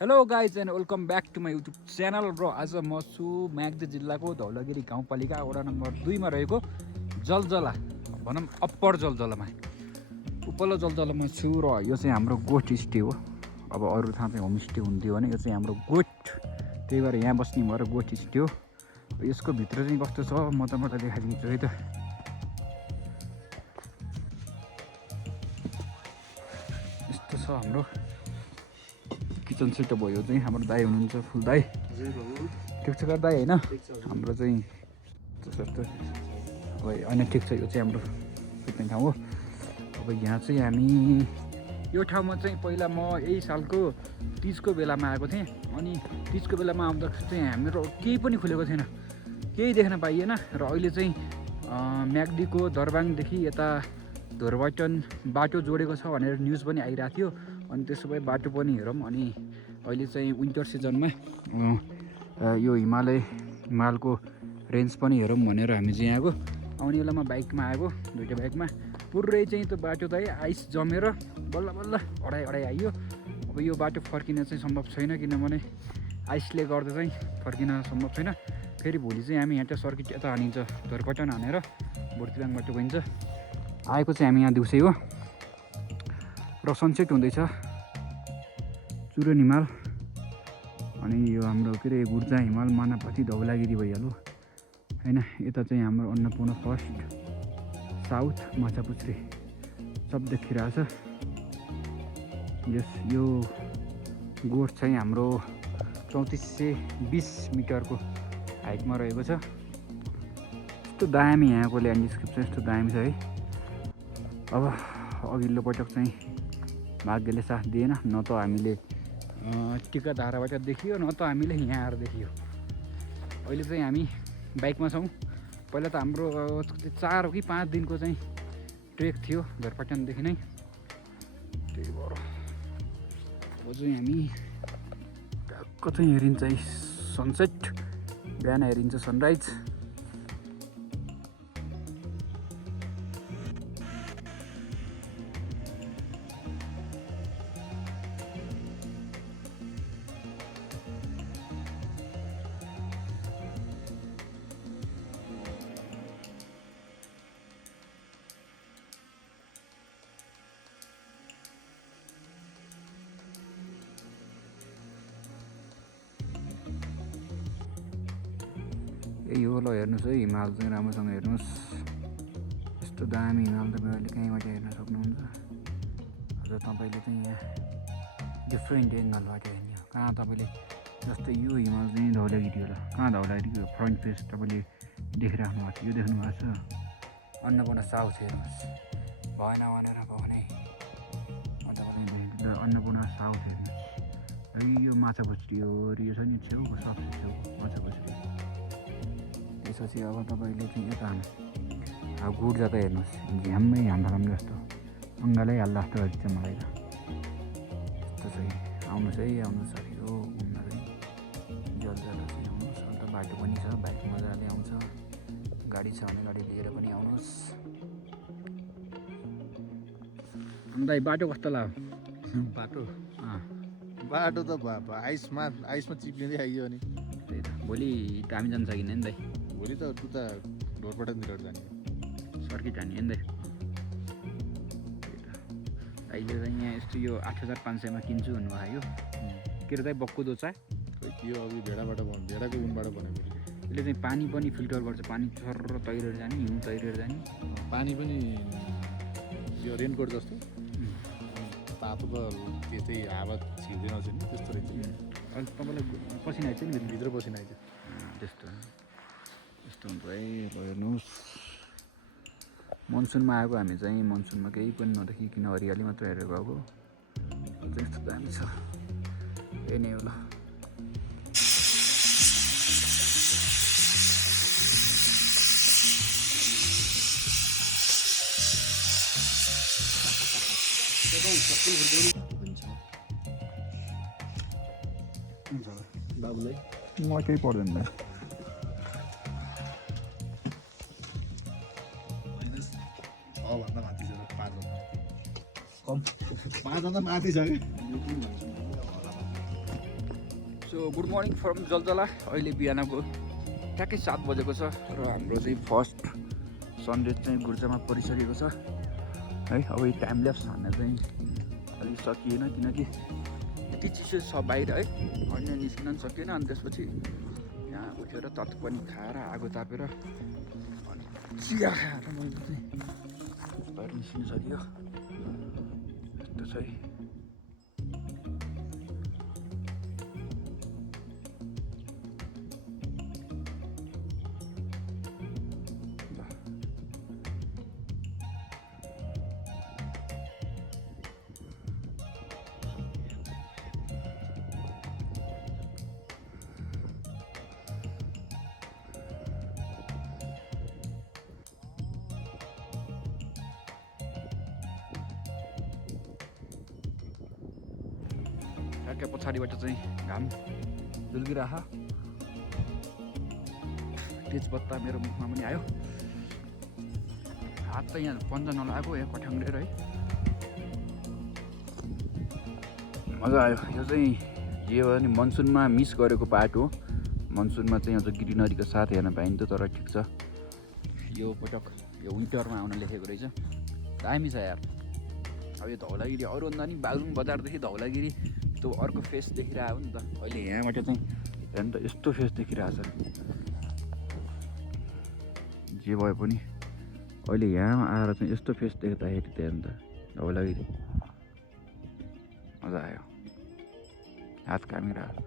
Hello guys and welcome back to my YouTube channel. र आज म छु म्याग्दी जिल्लाको धौलागिरी गाउँपालिका वडा नम्बर 2 मा रहेको जलजला भनौँ अप्पर जलजलामा उपल्लो जलजलामा छु। र यो चाहिँ हाम्रो गोठ स्टे हो। अब अरू ठाउँ चाहिँ होमस्टे हुन्थ्यो भने यो चाहिँ हाम्रो गोठ, त्यही भएर यहाँ बस्ने भएर गोठ स्टे हो। यसको भित्र चाहिँ कस्तो छ म तपाईँलाई देखाइदिन्छु है त। यस्तो छ हाम्रो किचन सेटअप भयो। चाहिँ हाम्रो दाई हुनुहुन्छ, फुल दाई। ठिक छ दाई होइन, हाम्रो चाहिँ जस्तो अब होइन ठिक छ। यो चाहिँ हाम्रो सुत्ने ठाउँ हो। अब यहाँ चाहिँ हामी यो ठाउँमा चाहिँ पहिला म यही सालको तिजको बेलामा आएको थिएँ। अनि तिजको बेलामा आउँदा चाहिँ हाम्रो केही पनि खुलेको थिएन, केही देख्न पाइएन। र अहिले चाहिँ म्याग्दीको दरबाङदेखि यता धोरबटन बाटो जोडेको छ भनेर न्युज पनि आइरहेको थियो। अनि त्यसो भए बाटो पनि हेरौँ। अनि अहिले चाहिँ विन्टर सिजनमा यो हिमालको रेन्ज पनि हेरौँ भनेर हामी चाहिँ यहाँको आउने बेलामा बाइकमा आएको, दुईवटा बाइकमा। पुरै चाहिँ त्यो बाटो त आइस जमेर बल्ल बल्ल अडाइ आइयो। अब यो बाटो फर्किन चाहिँ सम्भव छैन, किनभने आइसले गर्दा चाहिँ फर्किन सम्भव छैन। फेरि भोलि चाहिँ हामी यहाँ सर्किट यता हानिन्छ, धोरपटन हानेर बोर्तिलाङ बाटो गइन्छ। आएको चाहिँ हामी यहाँ दिउँसै हो र सनसेट हुँदैछ चुरेन हिमाल। अनि यो हाम्रो के अरे गुर्जा हिमाल, मानापति, धौलागिरी भइहाल्यो होइन। यता चाहिँ हाम्रो अन्नपूर्ण फर्स्ट, साउथ, माछापुच्छ्रे सब देखिरहेछ। यस यो गोठ चाहिँ हाम्रो 3420 मिटरको हाइटमा रहेको छ। यस्तो दामी यहाँको ल्यान्डस्केप चाहिँ यस्तो दामी छ है। अब अघिल्लो पटक चाहिँ भाग्यले साथ दिएन, न त हामीले टिका धाराबाट देखियो, न त हामीले यहाँ आएर देखियो। अहिले चाहिँ हामी बाइकमा छौँ। पहिला त हाम्रो 4 हो कि 5 दिनको चाहिँ ट्रेक थियो धोरपटनदेखि नै। त्यही भएर अब चाहिँ हामी गएको चाहिँ हेरिन्छ सनसेट, बिहान हेरिन्छ सनराइज। यही हो, ल हेर्नुहोस् है हिमाल चाहिँ राम्रोसँग हेर्नुहोस्। यस्तो दामी हिमाल तपाईँहरूले कहीँबाट हेर्न सक्नुहुन्छ। अझ तपाईँले चाहिँ यहाँ डिफ्रेन्ट एङ्गलबाट हेर्ने हो। कहाँ तपाईँले जस्तै यो हिमाल चाहिँ धौलागिरी होला, कहाँ धौलागिरीको फ्रन्ट फेस तपाईँले देखिराख्नु भएको छ, यो देख्नु भएको छ। अन्नपूर्ण साउथ हेर्नुहोस्, भएन भनेर भने तपाईँले अन्नपूर्ण साउथ हेर्नुहोस्। अनि यो माछापुच्छ्रे हो, यो छ नि छेउको सबसे छेउ माछापुच्छ्रे। त्यसपछि अब तपाईँले चाहिँ यता अब गुर्जा त हेर्नुहोस्, झ्याम्मै हाम्फाम जस्तो अङ्गालै हाल्दा जस्तो लाग्छ मलाई त। यस्तो चाहिँ आउनुहोस् है, आउनुहोस् अरे हो घुम्न चाहिँ जलजला चाहिँ आउनुहोस्। अन्त बाटो पनि छ, बाइक मजाले आउँछ। गाडी छ भने गाडी लिएर पनि आउनुहोस्। अन्त बाटो कस्तो लाग्यो? बाटो बाटो त आइसमा चिप्लिँदै आइयो नि। त्यही त, भोलि हामी जान्छ कि नि दाइ? भोलि त उता ढोरपटनतिर जाने, सर्किट हान्यो नि दाइ। त्यही त, अहिले चाहिँ यहाँ यस्तो यो 8500मा किन्छु भन्नुभयो। के अरे दाइ बक्कु दोचा यो अघि भेडाको उनबाट बनेको। यसले चाहिँ पानी पनि फिल्टर गर्छ, पानी सर्र तैरेर जाने, हिउँ तैरेर जाने। पानी पनि यो रेनकोट जस्तो तातोको त्यो चाहिँ हावा छिर्दै नछ नि, त्यस्तो रहेछ। अहिले तपाईँलाई पसिना आइन्छ नि भित्र पसिना आइन्छ त्यस्तो हुन्छ है। हेर्नुहोस् मनसुनमा आएको हामी चाहिँ, मनसुनमा केही पनि नदेखिकन हरियाली मात्र हेरेर गएको। यस्तो दामी छ, यही नै हो ल। बाबुलाई मलाई केही पर्दैन। भन्दा माथि छ, 5 भन्दा माथि छ कि सो गुड मर्निङ फ्रम जलजला। अहिले बिहानको ठ्याक्कै 7 बजेको छ र हाम्रो चाहिँ फर्स्ट सनराइज चाहिँ गुर्जामा परिसकेको छ है। अब यो टाइम ल्याप्स हान्न चाहिँ अलिक सकिएन किनकि यति चिसो छ बाहिर है, अन्य निस्किन पनि सकिएन। अनि त्यसपछि यहाँ उठेर तत्त्व पनि खाएर आगो तापेर अनि चिया खाएर मैले चाहिँ बाहिर निस्किन सकियो। यस्तो छ है। ठ्याक्कै पछाडिबाट चाहिँ घाम झुल्किरह। तेजपत्ता मेरो मुखमा पनि आयो। हात त यहाँ पन्जा नलागो यहाँ कठ्याङ्ग्रेर है। मजा आयो। यो चाहिँ के हो भने मनसुनमा मिस गरेको पार्ट हो। मनसुनमा चाहिँ अझ ग्रिनरीको साथ हेर्न पाइन्थ्यो, तर ठिक छ यो पटक यो विन्टरमा आउन लेखेको रहेछ। दामी छ यार। अब यो धौलागिरी अरूभन्दा नि बागलुङ बजारदेखि धौलागिरी त्यो अर्को फेस देखिरहेको हो नि त। अहिले यहाँबाट चाहिँ हेर्नु त यस्तो फेस देखिरहेको छ। जे भए पनि अहिले यहाँ आएर चाहिँ यस्तो फेस देख्दाखेरि त हेर्नु त धौलागिरी मजा आयो। हात कामिरहेको